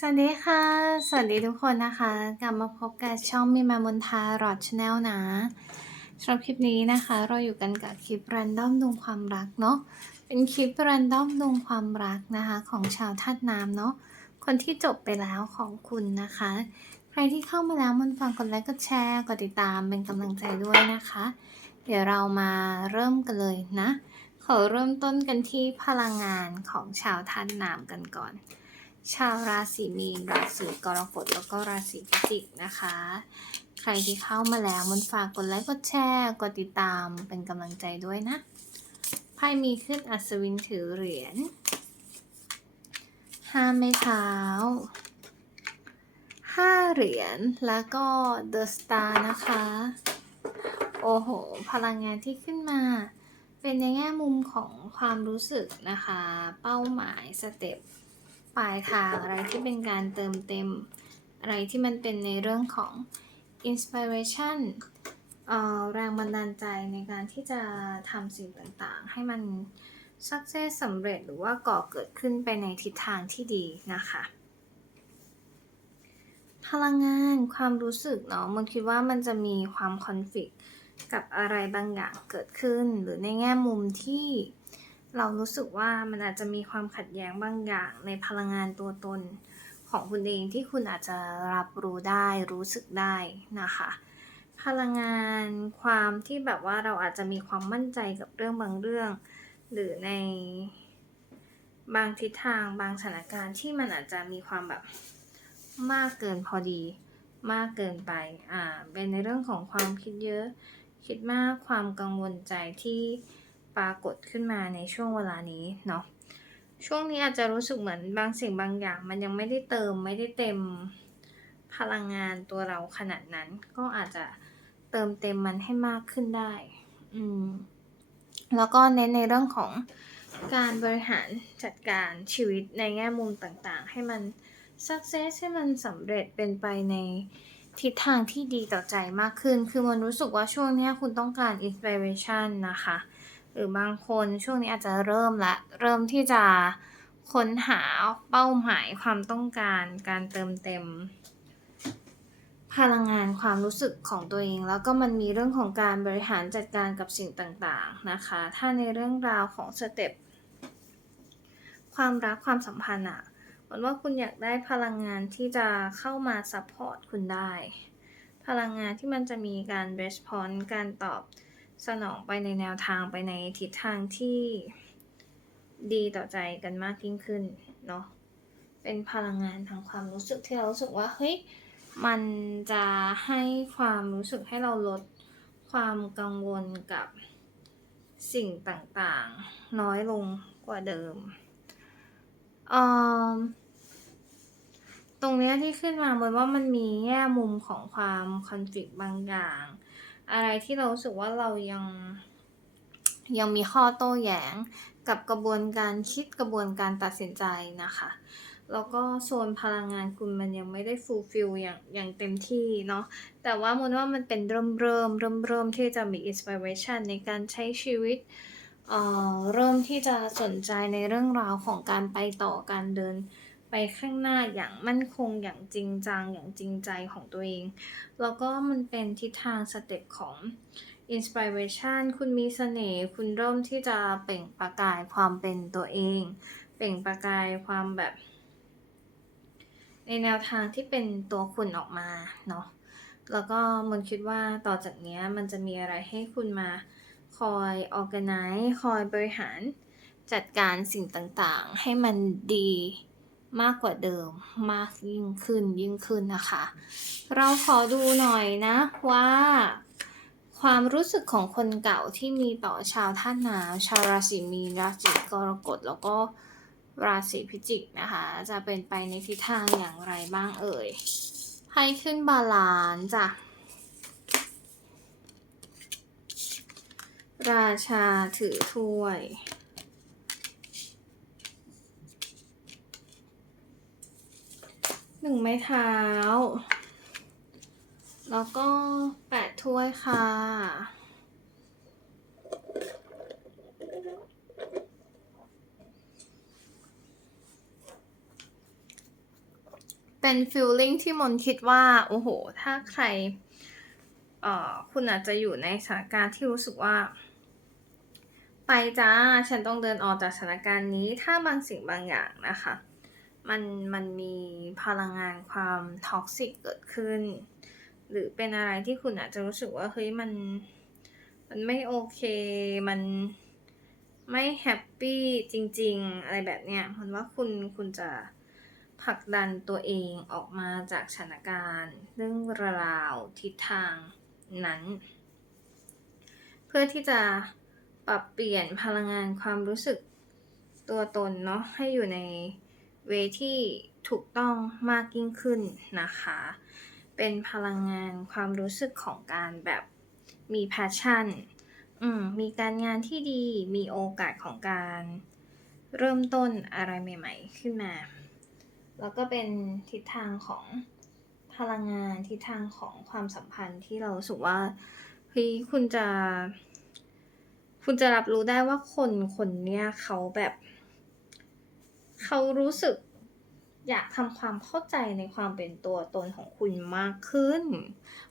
สวัสดีค่ะ สวัสดีทุกคนนะคะ กลับมาพบกับช่องมีมามนทารอดชาแนลนะสำหรับคลิปนี้นะคะ เราอยู่กันกับคลิปรันดอมดวงความรักเนาะ เป็นคลิปรันดอมดวงความรักนะคะ ของชาวธาตุน้ำเนาะ คนที่จบไปแล้วของคุณนะคะ ใครที่เข้ามาแล้วมันฟังกดไลค์กดแชร์กดติดตามเป็นกำลังใจด้วยนะคะ เดี๋ยวเรามาเริ่มกันเลยนะ ขอเริ่มต้นกันที่พลังงานของชาวธาตุน้ำกันก่อน ชาวราศีมีน ราศีกรกฎแล้วก็ราศีพิจิกนะคะ ใครที่เข้ามาแล้วมันฝากกดไลค์กดแชร์กดติดตามเป็นกำลังใจด้วยนะไพ่มีขึ้นอัศวินถือเหรียญห้าไม้เท้าห้าเหรียญแล้วก็เดอะสตาร์นะคะ โอ้โห พลังงานที่ขึ้นมาเป็นในแง่มุมของความรู้สึกนะคะ เป้าหมายสเต็ป ปลายทางอะไรที่เป็นการเติมเต็ม อะไรที่มันเป็นในเรื่องของ inspiration ออแรงบันดาลใจในการที่จะทำสิ่งต่างๆ ให้มัน success สำเร็จหรือว่าก่อเกิดขึ้นไปในทิศทางที่ดีนะคะ พลังงานความรู้สึกเนาะมันคิดว่ามันจะมีความคอน FLICT กับอะไรบางอย่างเกิดขึ้น หรือในแง่มุมที่ เรารู้สึกว่ามันอาจจะมีความขัดแย้งบางอย่างในพลังงานตัวตนของคุณเองที่คุณอาจจะรับรู้ได้รู้สึกได้นะคะ พลังงานความที่แบบว่าเราอาจจะมีความมั่นใจกับเรื่องบางเรื่อง หรือในบางทิศทางบางสถานการณ์ที่มันอาจจะมีความแบบมากเกินพอดีมากเกินไป อ่า เป็นในเรื่องของความคิดเยอะ คิดมากความกังวลใจที่ ปรากฏขึ้นมาในช่วงเวลานี้เนาะช่วงนี้อาจจะรู้สึกเหมือนบางสิ่งบางอย่าง มันยังไม่ได้เติมไม่ได้เต็มพลังงานตัวเราขนาดนั้น ก็อาจจะเติมเต็มมันให้มากขึ้นได้ อืมแล้วก็เน้นในเรื่องของการบริหารจัดการชีวิตในแง่มุมต่างๆ ให้มัน success ให้มันสำเร็จเป็นไปในทิศทางที่ดีต่อใจมากขึ้น คือมันรู้สึกว่าช่วงนี้คุณต้องการ inspiration นะคะ หรือบางคนช่วงนี้อาจจะเริ่มละเริ่มที่จะค้นหาเป้าหมายความต้องการ การเติมเต็ม พลังงานความรู้สึกของตัวเอง แล้วก็มันมีเรื่องของการบริหารจัดการกับสิ่งต่างๆนะคะ ถ้าในเรื่องราวของสเต็ปความรักความสัมพันธ์อะเหมือนว่าคุณอยากได้พลังงานที่จะเข้ามาซัพพอร์ตคุณได้ พลังงานที่มันจะมีการ r e s p o n s การตอบ สนองไปในแนวทางไปในทิศทางที่ดีต่อใจกันมากยิ่งขึ้นเนาะเป็นพลังงานทางความรู้สึกที่เรารู้สึกว่าเฮ้ยมันจะให้ความรู้สึกให้เราลดความกังวลกับสิ่งต่างๆ น้อยลงกว่าเดิมเอ่อตรงเนี้ยที่ขึ้นมาเหมือนว่ามันมีแง่มุมของความคอนฟ lict บางอย่าง อะไรที่เรารู้สึกว่าเรายังยังมีข้อโต้แย้งกับกระบวนการคิดกระบวนการตัดสินใจนะคะ แล้วก็โซนพลังงานคุณมันยังไม่ได้ฟูลฟิลอย่างอย่างเต็มที่เนาะ แต่ว่ามันว่ามันเป็นเริ่มเริ่มเริ่มเริ่มที่จะมีอินสปิเรชันในการใช้ชีวิตเอ่อเริ่มที่จะสนใจในเรื่องราวของการไปต่อการเดิน ไปข้างหน้าอย่างมั่นคงอย่างจริงจังอย่างจริงใจของตัวเอง แล้วก็มันเป็นทิศทางสเต็ปของ inspiration คุณมีเสน่ห์คุณเริ่มที่จะเปล่งประกายความเป็นตัวเอง เปล่งประกายความแบบ ในแนวทางที่เป็นตัวคุณออกมาเนาะแล้วก็มันคิดว่าต่อจากนี้มันจะมีอะไรให้คุณมาคอย organize คอยบริหารจัดการสิ่งต่างๆ ให้มันดี มากกว่าเดิมมากยิ่งขึ้นยิ่งขึ้นนะคะ เราขอดูหน่อยนะว่า ความรู้สึกของคนเก่าที่มีต่อชาวท่าตุน้ำชาวราศีมีนราศีกรกฎแล้วก็ราศีพิจิกนะคะ จะเป็นไปในทิศทางอย่างไรบ้างเอ่ยให้ขึ้นบาลานซ์จ้ะราชาถือถ้วย หนึ่งไม้เท้า แล้วก็แปดถ้วยค่ะ เป็น feeling ที่มนคิดว่า โอ้โฮถ้าใคร เอ่อ คุณอาจจะอยู่ในสถานการณ์ที่รู้สึกว่า ไปจ้ะฉันต้องเดินออกจากสถานการณ์นี้ ถ้าบางสิ่งบางอย่างนะคะ มันมันมีพลังงานความ toxic เกิดขึ้น หรือเป็นอะไรที่คุณอาจจะรู้สึกว่าเฮ้ยมันมันไม่โอเคมันไม่แฮปปี้จริง ๆ อะไรแบบเนี้ยมนว่าคุณคุณจะผลักดันตัวเองออกมาจากสถานการณ์ เรื่องราวทิศทางนั้น เพื่อที่จะปรับเปลี่ยนพลังงานความรู้สึกตัวตนเนาะให้อยู่ใน เวที่ถูกต้องมากยิ่งขึ้นนะคะ เป็นพลังงานความรู้สึกของการแบบมี passion อืมมีการงานที่ดี มีโอกาสของการเริ่มต้นอะไรใหม่ ๆ ขึ้นมา แล้วก็เป็นทิศทางของพลังงานทิศทางของความสัมพันธ์ที่เราสึกว่าเฮ้ยคุณจะ คุณจะรับรู้ได้ว่าคนคนเนี้ยเขาแบบ เขารู้สึกอยากทำความเข้าใจในความเป็นตัวตนของคุณมากขึ้น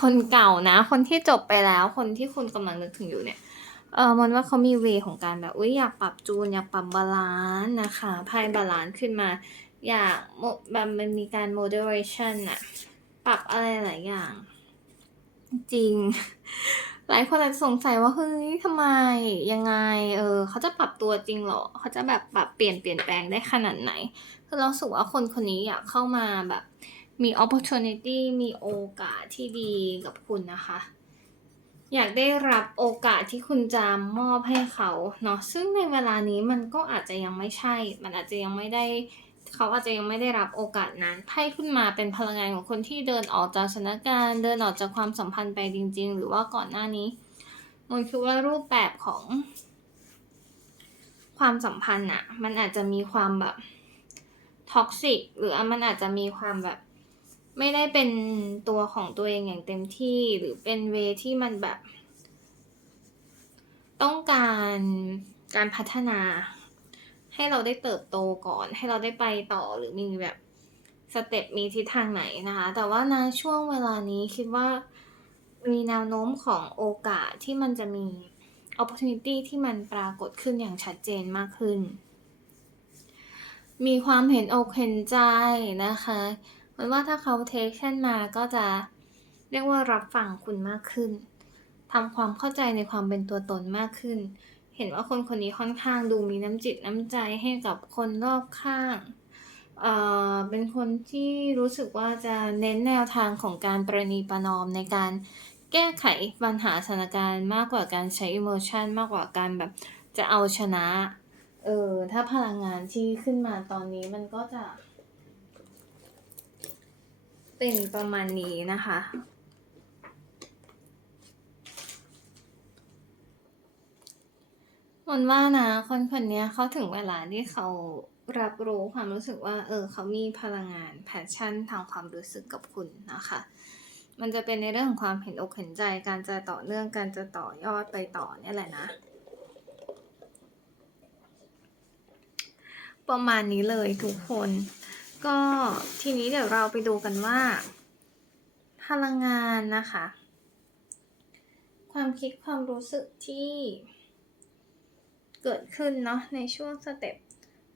คนเก่านะ คนที่จบไปแล้ว คนที่คุณกำลังนึกถึงอยู่เนี่ยเอ่อมันว่าเขามีเวของการแบบอุ๊ยอยากปรับจูน อยากปรับบาลันซ์นะคะไพ่บาลันซ์ขึ้นมา อยากแบบมันมีการ moderation น่ะปรับอะไรหลายอย่าง จริง หลายคนอาจจะสงสัยว่าเฮ้ยทำไมยังไงเออเขาจะปรับตัวจริงเหรอ?เขาจะแบบปรับเปลี่ยนเปลี่ยนแปลงได้ขนาดไหน?คือเรารู้สึกว่าคนคนนี้อยากเข้ามาแบบมี opportunity มีโอกาสที่ดีกับคุณนะคะ อยากได้รับโอกาสที่คุณจะมอบให้เขาเนาะซึ่งในเวลานี้มันก็อาจจะยังไม่ใช่ มันอาจจะยังไม่ได้ เขาอาจจะยังไม่ได้รับโอกาสนั้นไพ่ขึ้นมาเป็นพลังงานของคนที่เดินออกจากสถานการณ์เดินออกจากความสัมพันธ์ไปจริง ๆ หรือว่าก่อนหน้านี้มนคิดว่ารูปแบบของ ความสัมพันธ์น่ะมันอาจจะมีความแบบ toxic หรือมันอาจจะมีความแบบ ไม่ได้เป็นตัวของตัวเองอย่างเต็มที่หรือเป็นเวที่มันแบบ ต้องการการพัฒนา ให้เราได้เติบโตก่อน ให้เราได้ไปต่อหรือมีแบบสเต็ปมีทิศทางไหนนะคะ แต่ว่าณช่วงเวลานี้คิดว่ามีแนวโน้มของโอกาสที่มันจะมี opportunity ที่มันปรากฏขึ้นอย่างชัดเจนมากขึ้น มีความเห็นอกเห็นใจนะคะมนว่าถ้าเขาเทกชั่นมาก็จะเรียกว่ารับฟังคุณมากขึ้นทำความเข้าใจในความเป็นตัวตนมากขึ้น เห็นว่าคนคนนี้ค่อนข้างดูมีน้ำจิตน้ำใจให้กับคนรอบข้างเอ่อเป็นคนที่รู้สึกว่าจะเน้นแนวทางของการประนีประนอมในการแก้ไขปัญหาสถานการณ์มากกว่าการใช้อิโมชันมากกว่าการแบบจะเอาชนะ เออถ้าพลังงานที่ขึ้นมาตอนนี้มันก็จะ เป็นประมาณนี้นะคะ มนว่านะคนคนเนี้ยเขาถึงเวลาที่เขารับรู้ความรู้สึกว่า เออเขามีพลังงาน passion ทางความรู้สึกกับคุณนะคะ มันจะเป็นในเรื่องของความเห็นอกเห็นใจ การจะต่อเนื่องการจะต่อยอดไปต่อเนี่ยแหละนะ ประมาณนี้เลยทุกคน ก็ทีนี้เดี๋ยวเราไปดูกันว่า พลังงานนะคะ ความคิดความรู้สึกที่ เกิดขึ้นเนาะในช่วงสเต็ป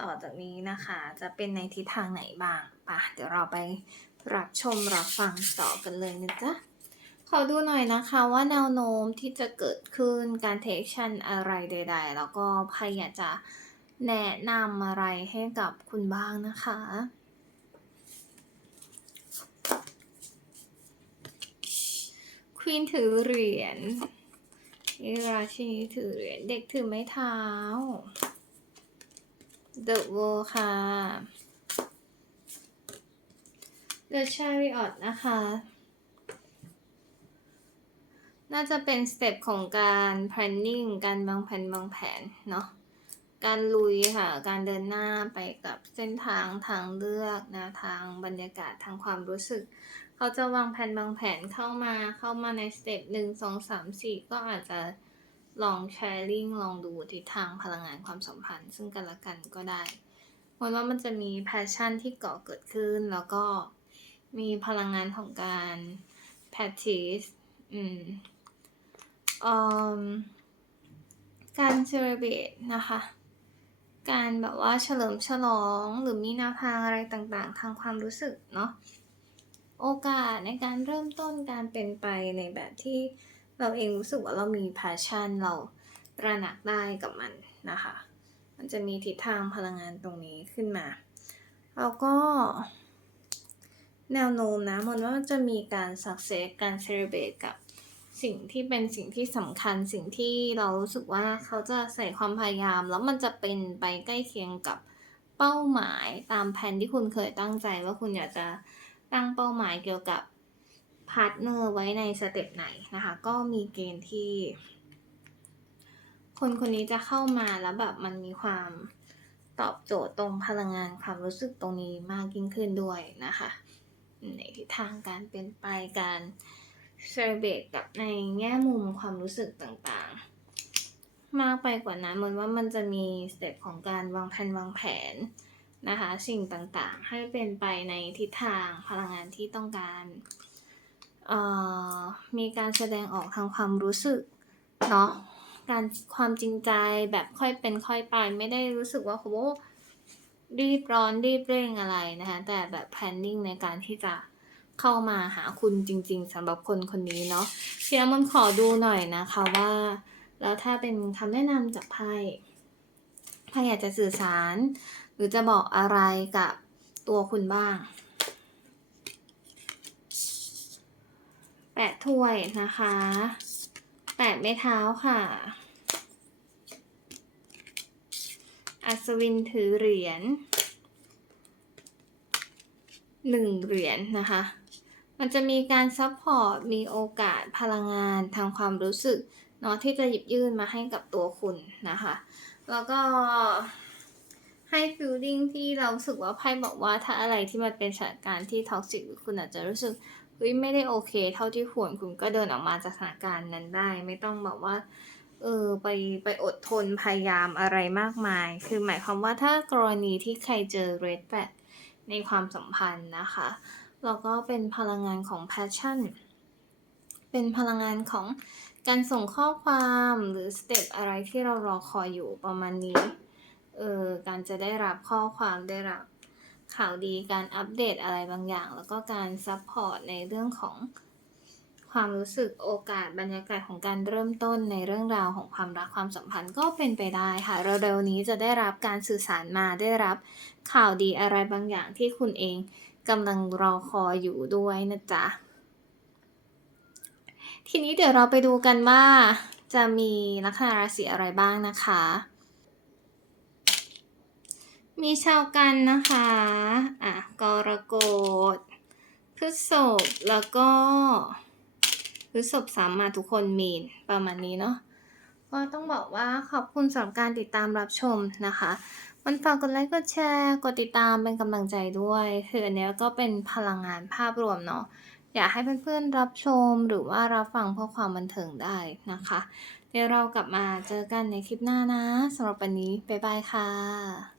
ต่อจากนี้นะคะ จะเป็นในทิศทางไหนบ้างไปเดี๋ยวเราไปรับชมรับฟังต่อกันเลยนะจ๊ะขอดูหน่อยนะคะว่าแนวโน้มที่จะเกิดขึ้นการเทกชั่นอะไรใด ๆ แล้วก็ไพ่อยากจะแนะนำอะไรให้กับคุณบ้างนะคะ Queen ถือเหรียญ ราชินีถือเหรียญเด็กถือไม้เท้า The World ค่ะ The Chariot นะคะ น่าจะเป็นสเต็ปของการ planning การวางแผนวางแผนเนาะ การลุยค่ะ การเดินหน้าไปกับเส้นทางทางเลือกนวทางบรรยากาศทางความรู้สึก เขาจะวางแผนวางแผนเข้ามาเข้ามาในสเต็ป1 2 3 4ก็อาจจะลอง sharing ลองดูทิศทางพลังงานความสัมพันธ์ ซึ่งกันและกันก็ได้มนว่ามันจะมี passion ที่เก่อเกิดขึ้น แล้วก็มีพลังงานของการ practice อืมอ่อการ celebrate นะคะ การแบบว่าเฉลิมฉลองหรือมีแนวทางอะไรต่างๆ ทางความรู้สึกเนาะ โอกาสในการเริ่มต้นการเป็นไปในแบบที่เราเองรู้สึกว่าเรามี passion เราตระหนักได้กับมันนะคะ มันจะมีทิศทางพลังงานตรงนี้ขึ้นมา แล้วก็ แนวโน้มนะมันว่าจะมีการ success การ celebrate กับสิ่งที่เป็นสิ่งที่สำคัญสิ่งที่เรารู้สึกว่าเขาจะใส่ความพยายาม แล้วมันจะเป็นไปใกล้เคียงกับเป้าหมายตามแผนที่คุณเคยตั้งใจว่าคุณอยากจะ ตั้งเป้าหมายเกี่ยวกับพาร์ทเนอร์ไว้ในสเต็ปไหนนะคะ ก็มีเกณฑ์ที่ คนคนนี้จะเข้ามาแล้วแบบมันมีความตอบโจทย์ตรงพลังงานความรู้สึกตรงนี้มากยิ่งขึ้นด้วยนะคะ ในทิศทางการเปลี่ยนไปการเซอร์เบตกับในแง่มุมความรู้สึกต่างๆ มากไปกว่านั้นมันว่ามันจะมีสเต็ปของการวางแผนวางแผน นะคะ สิ่งต่างๆ ให้เป็นไปในทิศทางพลังงานที่ต้องการเอ่อมีการแสดงออกทางความรู้สึกเนาะการความจริงใจแบบค่อยเป็นค่อยไป ไม่ได้รู้สึกว่าโหรีบร้อนรีบเร่งอะไรนะคะ แต่แบบ planning ในการที่จะเข้ามาหาคุณจริง ๆสำหรับคนคนนี้เนาะเชียร์มันขอดูหน่อยนะคะว่า แล้วถ้าเป็นคำแนะนำจากไพ่ไพ่อยากจะสื่อสาร หรือจะบอกอะไรกับตัวคุณบ้าง แปะถ้วยนะคะ แปะไม้เท้าค่ะ อัศวินถือเหรียญหนึ่งเหรียญนะคะ มันจะมีการซัพพอร์ต มีโอกาสพลังงานทางความรู้สึกเนาะที่จะหยิบยื่นมาให้กับตัวคุณนะคะ แล้วก็ ให้ feeling ที่เราสึกว่าไพ่บอกว่าถ้าอะไรที่มันเป็นสถานการณ์ที่ท็อกซิกคุณอาจจะรู้สึกเฮ้ยไม่ได้โอเค เท่าที่ควรคุณก็เดินออกมาจากสถานการณ์นั้นได้ ไม่ต้องแบบว่าเออไปไปอดทนพยายามอะไรมากมาย คือหมายความว่าถ้ากรณีที่ใครเจอ red flag ในความสัมพันธ์นะคะแล้วก็เป็นพลังงานของ passion เป็นพลังงานของการส่งข้อความหรือสเต็ปอะไรที่เรารอคอยอยู่ประมาณนี้ เออการจะได้รับข้อความได้รับข่าวดีการอัปเดตอะไรบางอย่าง แล้วก็การซัพพอร์ตในเรื่องของความรู้สึกโอกาสบรรยากาศของการเริ่มต้นในเรื่องราวของความรักความสัมพันธ์ก็เป็นไปได้ค่ะเร็วๆนี้จะได้รับการสื่อสารมาได้รับข่าวดีอะไรบางอย่างที่คุณเองกำลังรอคอยอยู่ด้วยนะจ๊ะทีนี้เดี๋ยวเราไปดูกันว่าจะมีลัคนาราศีอะไรบ้างนะคะ มีชาวกันนะคะ อะ กรกฎพฤษภแล้วก็พฤษภสามมาทุกคนมีนประมาณนี้เนาะ ก็ต้องบอกว่าขอบคุณสำหรับการติดตามรับชมนะคะ มันฝากกดไลค์ กดแชร์ กดติดตามเป็นกำลังใจด้วย คืออันนี้ก็เป็นพลังงานภาพรวมเนาะ อยากให้เพื่อนๆรับชมหรือว่ารับฟังเพื่อความบันเทิงได้นะคะ เดี๋ยวเรากลับมาเจอกันในคลิปหน้านะสำหรับวันนี้ บ๊ายบายค่ะ